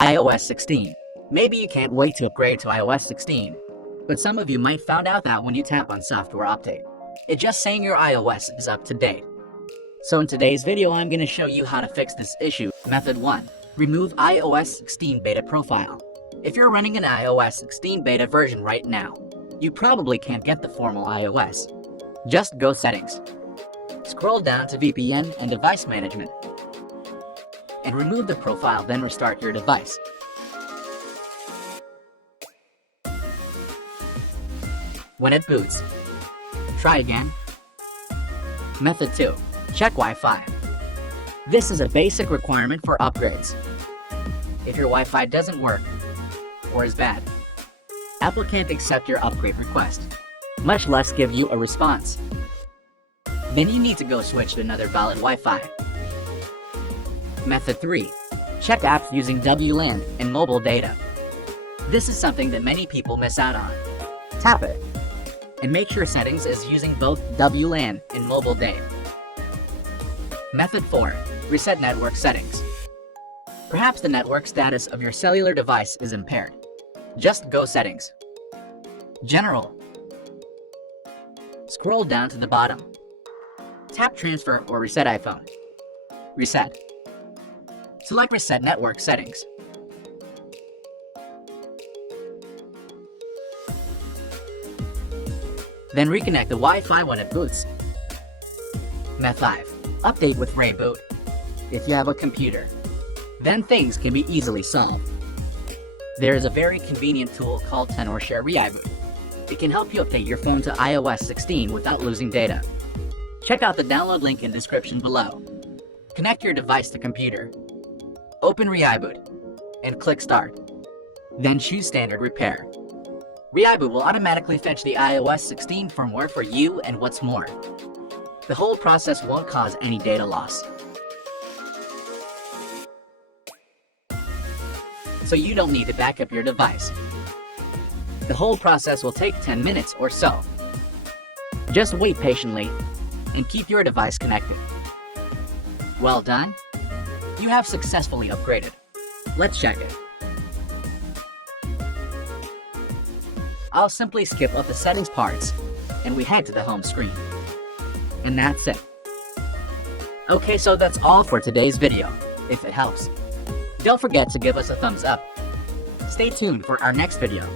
iOS 16. Maybe you can't wait to upgrade to iOS 16, but some of you might find out that when you tap on software update, it's just saying your iOS is up to date. So in today's video, I'm going to show you how to fix this issue. Method 1. Remove iOS 16 beta profile. If you're running an iOS 16 beta version right now, you probably can't get the formal iOS. Just go Settings. Scroll down to VPN and Device Management, and remove the profile, then restart your device. When it boots, try again. Method 2. Check Wi-Fi. This is a basic requirement for upgrades. If your Wi-Fi doesn't work, or is bad, Apple can't accept your upgrade request, much less give you a response. Then you need to go switch to another valid Wi-Fi. Method 3. Check apps using WLAN and mobile data. This is something that many people miss out on. Tap it, and make sure settings is using both WLAN and mobile data. Method 4. Reset network settings. Perhaps the network status of your cellular device is impaired. Just go Settings. General. Scroll down to the bottom. Tap Transfer or Reset iPhone. Reset. Select Reset Network Settings. Then reconnect the Wi-Fi when it boots. Method 5. Update with reboot. If you have a computer, then things can be easily solved. There is a very convenient tool called Share Reboot. It can help you update your phone to iOS 16 without losing data. Check out the download link in the description below. Connect your device to computer. Open Reboot and click Start. Then choose Standard Repair. Reboot will automatically fetch the iOS 16 firmware for you, and what's more, the whole process won't cause any data loss. So you don't need to back up your device. The whole process will take 10 minutes or so. Just wait patiently and keep your device connected. Well done. You have successfully upgraded. Let's check it. I'll simply skip up the settings parts and we head to the home screen. And that's it. Okay, so that's all for today's video. If it helps, don't forget to give us a thumbs up. Stay tuned for our next video.